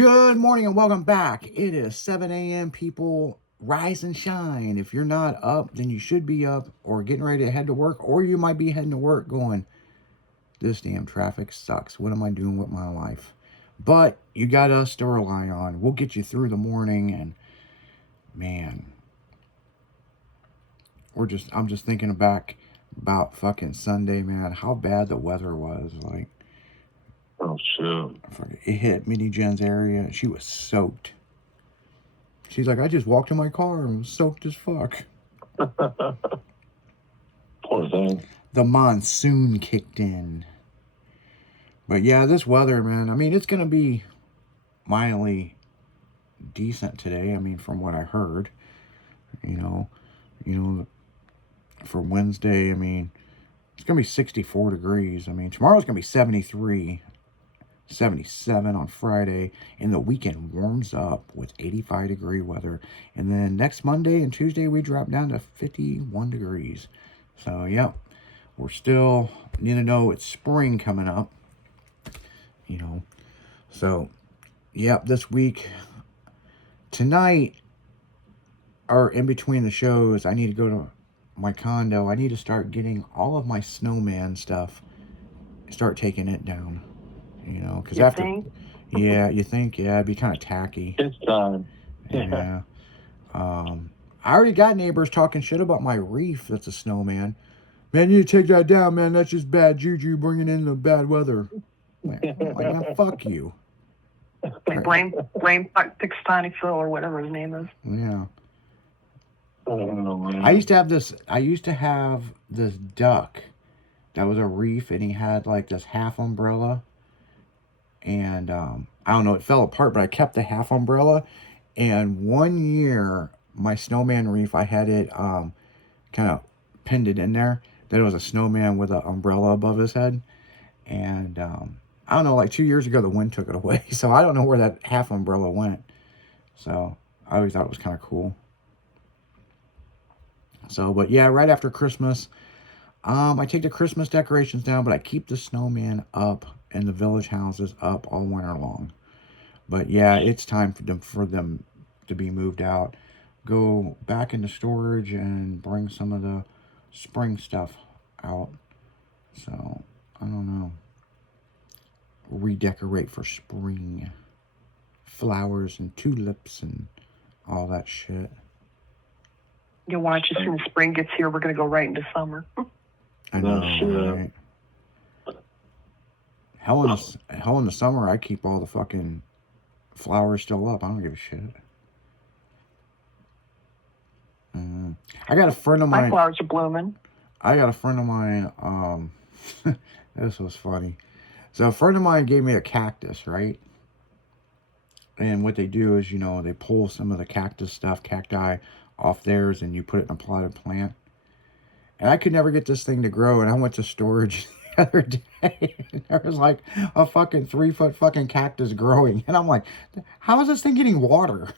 Good morning and welcome back. It is 7 a.m. people. Rise and shine. If you're not up, then you should be up or getting ready to head to work, or you might be heading to work going, this damn traffic sucks. What am I doing with my life? But you got us to rely on. We'll get you through the morning, and man, I'm just thinking back about fucking Sunday, man, how bad the weather was. Like, oh shit. It hit Minnie Jen's area and she was soaked. She's like, I just walked to my car and was soaked as fuck. Poor thing. The monsoon kicked in. But yeah, this weather, man, I mean, it's going to be mildly decent today. I mean, from what I heard, you know, for Wednesday, I mean, it's going to be 64 degrees. I mean, tomorrow's going to be 73, 77 on Friday, and the weekend warms up with 85-degree weather. And then next Monday and Tuesday, we drop down to 51 degrees. So, yep, we're still need to know it's spring coming up, So, yep, this week, tonight, or in between the shows, I need to go to my condo. I need to start getting all of my snowman stuff, start taking it down. Because after, think? yeah, you think, yeah, it'd be kind of tacky. It's time. Yeah. I already got neighbors talking shit about my reef that's a snowman. Man, you need to take that down, man. That's just bad juju bringing in the bad weather. Like, man, fuck you. Blame Pakistani Phil or whatever his name is. Yeah. Oh, I used to have this duck that was a reef, and he had like this half umbrella. And I don't know, it fell apart, but I kept the half umbrella. And one year, my snowman reef, I had it kind of pinned it in there. Then it was a snowman with an umbrella above his head. And I don't know, like 2 years ago, the wind took it away. So I don't know where that half umbrella went. So I always thought it was kind of cool. So, but yeah, right after Christmas, I take the Christmas decorations down, but I keep the snowman up and the village houses up all winter long. But yeah, it's time for them to be moved out. Go back into storage and bring some of the spring stuff out. So, I don't know. Redecorate for spring. Flowers and tulips and all that shit. You'll watch as soon as spring gets here, we're going to go right into summer. I know, right? Hell in the summer, I keep all the fucking flowers still up. I don't give a shit. I got a friend of mine. My flowers are blooming. I got a friend of mine. This was funny. So a friend of mine gave me a cactus, right? And what they do is, they pull some of the cactus stuff, cacti, off theirs, and you put it in a potted plant. And I could never get this thing to grow, and I went to storage the other day, and there was like a fucking 3-foot fucking cactus growing. And I'm like, how is this thing getting water?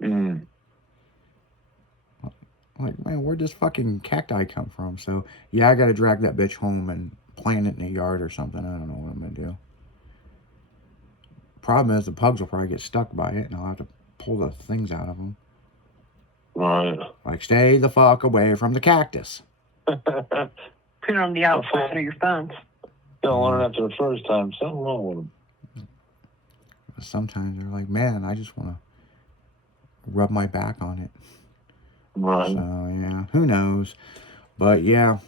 Like, man, where'd this fucking cacti come from? So, yeah, I got to drag that bitch home and plant it in the yard or something. I don't know what I'm going to do. Problem is, the pugs will probably get stuck by it, and I'll have to pull the things out of them. Right. Like, stay the fuck away from the cactus. Put it on the outside of your fence. They'll learn after the first time. Something wrong with them. Sometimes they're like, man, I just want to rub my back on it. Right. So, yeah, who knows? But, yeah.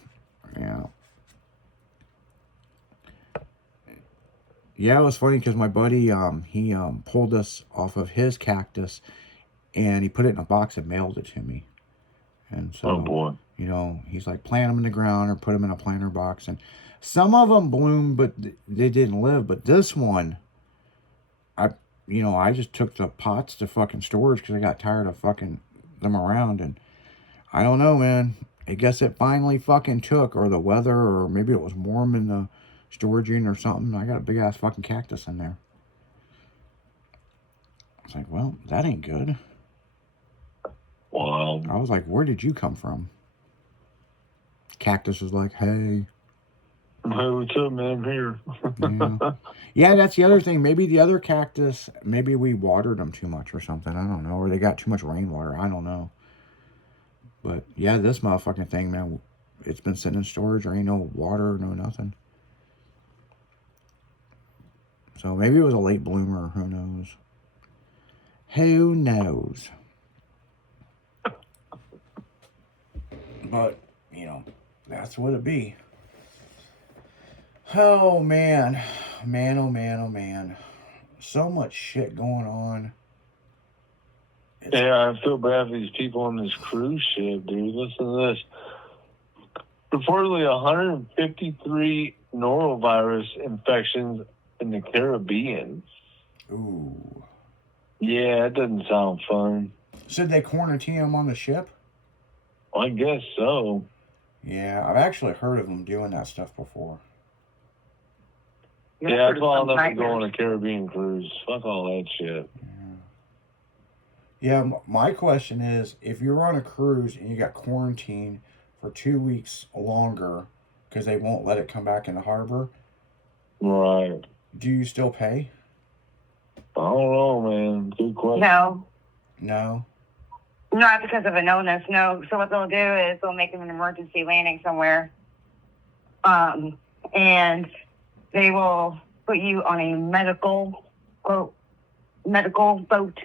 Yeah, it was funny because my buddy, he pulled us off of his cactus, and he put it in a box and mailed it to me. And so, oh boy, he's like, plant them in the ground or put them in a planter box. And some of them bloomed, but they didn't live. But this one, I just took the pots to fucking storage because I got tired of fucking them around. And I don't know, man. I guess it finally fucking took, or the weather, or maybe it was warm in the storage unit or something. I got a big ass fucking cactus in there. I was like, well, that ain't good. Wow. I was like, where did you come from? Cactus was like, hey. Hey, what's up, man? I'm here. Yeah. Yeah, that's the other thing. Maybe the other cactus, maybe we watered them too much or something. I don't know. Or they got too much rainwater. I don't know. But yeah, this motherfucking thing, man, it's been sitting in storage. There ain't no water, no nothing. So maybe it was a late bloomer. Who knows? Who knows? But, you know, that's what it be. Oh, man. Man, oh, man, oh, man. So much shit going on. Yeah, I feel bad for these people on this cruise ship, dude. Listen to this. Reportedly 153 norovirus infections in the Caribbean. Ooh. Yeah, that doesn't sound fun. Should they quarantine them on the ship? I guess so. Yeah, I've actually heard of them doing that stuff before. Yeah, that's why I'll never go on a Caribbean cruise. Fuck all that shit. Yeah, my question is, if you're on a cruise and you got quarantined for 2 weeks longer because they won't let it come back in the harbor, Right. do you still pay? I don't know, man. Good question. No, No? not because of an illness. No. So what they'll do is they'll make an emergency landing somewhere, and they will put you on a medical boat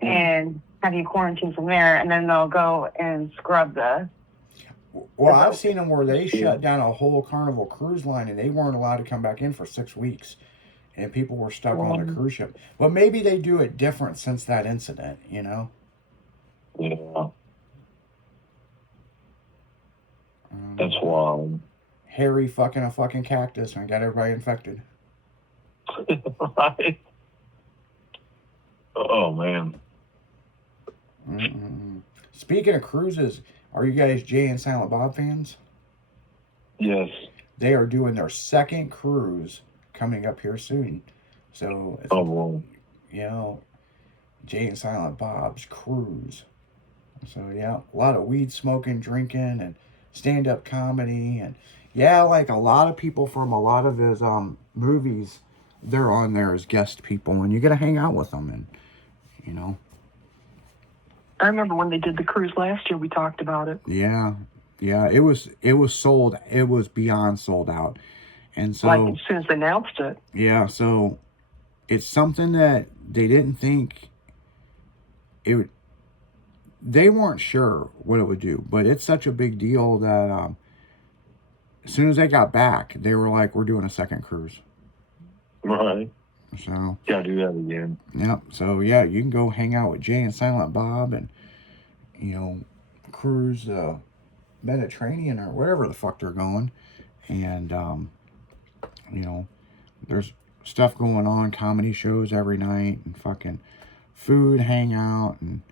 and have you quarantined from there, and then they'll go and scrub the. Well, I've seen them where they shut down a whole Carnival cruise line and they weren't allowed to come back in for 6 weeks. And people were stuck on the cruise ship. But maybe they do it different since that incident, you know? Yeah. That's wild. Harry fucking a fucking cactus and got everybody infected. Right. Oh, man. Mm-mm. Speaking of cruises, are you guys Jay and Silent Bob fans? Yes. They are doing their second cruise coming up here soon. So, Oh, well. you know, Jay and Silent Bob's cruise. So, yeah, a lot of weed smoking, drinking, and stand-up comedy. And, yeah, like a lot of people from a lot of his movies, they're on there as guest people. And you get to hang out with them and, you know. I remember when they did the cruise last year. We talked about it. Yeah, it was sold. It was beyond sold out, and so Like as soon as they announced it. yeah, so it's something that they didn't think it would. They weren't sure what it would do, but it's such a big deal that as soon as they got back, they were like, "We're doing a second cruise." Right. So Gotta do that again. yep. So yeah, you can go hang out with Jay and Silent Bob, and cruise the Mediterranean or wherever the fuck they're going, and there's stuff going on, comedy shows every night, and fucking food hangout, and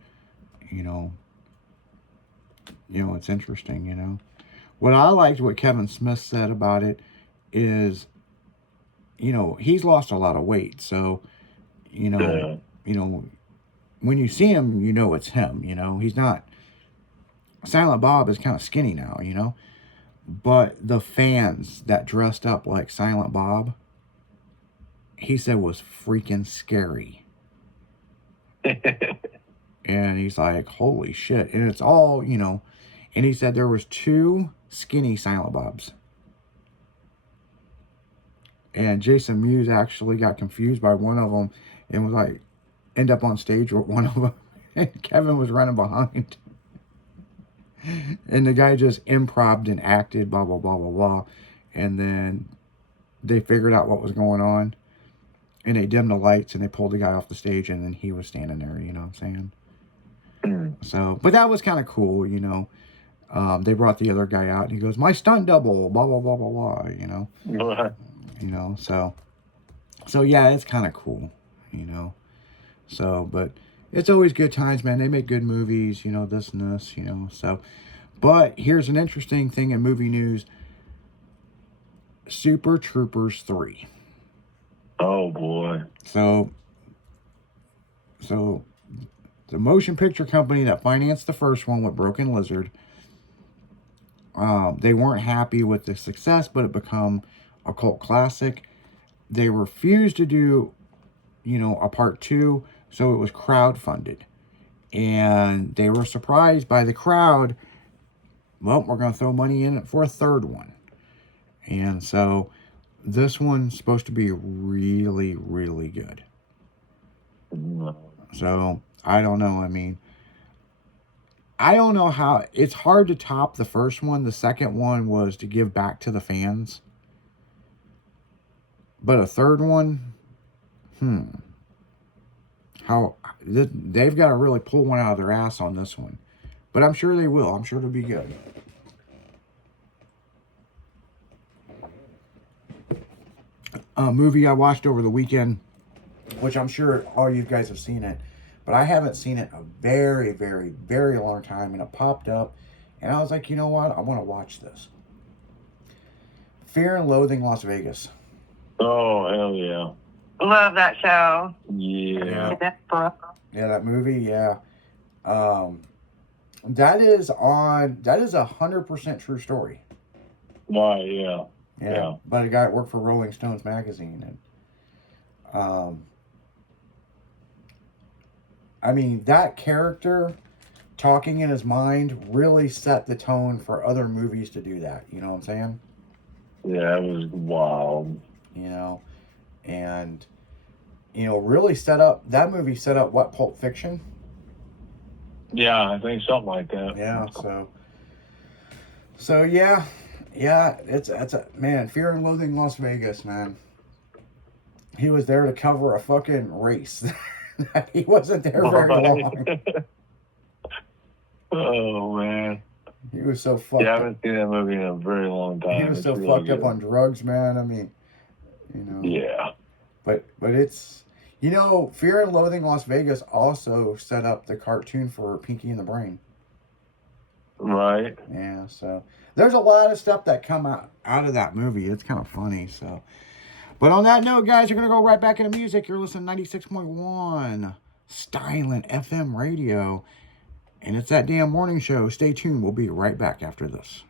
it's interesting. What I liked what Kevin Smith said about it is, he's lost a lot of weight, so Yeah. when you see him, it's him. He's not. Silent Bob is kind of skinny now, but the fans that dressed up like Silent Bob, he said was freaking scary. And he's like, holy shit. And it's all, and he said there was 2 skinny Silent Bobs. And Jason Mewes actually got confused by one of them and was like, end up on stage with one of them. And Kevin was running behind. And the guy just improv'd and acted, blah, blah, blah, blah, blah. And then they figured out what was going on. And they dimmed the lights and they pulled the guy off the stage. And then he was standing there, you know what I'm saying? So, but that was kind of cool, They brought the other guy out and he goes, my stunt double, blah, blah, blah, blah, blah, Right. So yeah, it's kind of cool, So, but it's always good times, man. They make good movies, this and this, so. But here's an interesting thing in movie news. Super Troopers 3. Oh, boy. So the motion picture company that financed the first one with Broken Lizard They weren't happy with the success, but it became a cult classic. They refused to do, a part 2, so it was crowdfunded. And they were surprised by the crowd. Well, we're going to throw money in it for a third one. And so this one's supposed to be really, really good. So, I don't know. I mean, I don't know how. It's hard to top the first one. The second one was to give back to the fans. But a third one, how they've got to really pull one out of their ass on this one. But I'm sure they will. I'm sure it'll be good. A movie I watched over the weekend, which I'm sure all you guys have seen it, but I haven't seen it in a very, very, very long time, and it popped up, and I was like, you know what? I want to watch this. Fear and Loathing Las Vegas. Oh, hell yeah. Love that show. Yeah. Yeah, that movie, yeah. That is 100% true story. Why, yeah. Yeah. But a guy that worked for Rolling Stones magazine, and I mean, that character talking in his mind really set the tone for other movies to do that. You know what I'm saying? Yeah, it was wild. And really that movie set up what, Pulp Fiction? Yeah, I think something like that. Yeah, so yeah, it's a man. Fear and Loathing Las Vegas, man. He was there to cover a fucking race. He wasn't there very long. Oh man, he was so fucked. Yeah, I haven't seen that movie in a very long time. He was so really fucked up on drugs, man. I mean, Yeah. But it's Fear and Loathing Las Vegas also set up the cartoon for Pinky and the Brain. Right. Yeah, so there's a lot of stuff that come out of that movie. It's kind of funny, so. But on that note, guys, you're going to go right back into music. You're listening to 96.1 Styling FM radio. And it's that damn morning show. Stay tuned. We'll be right back after this.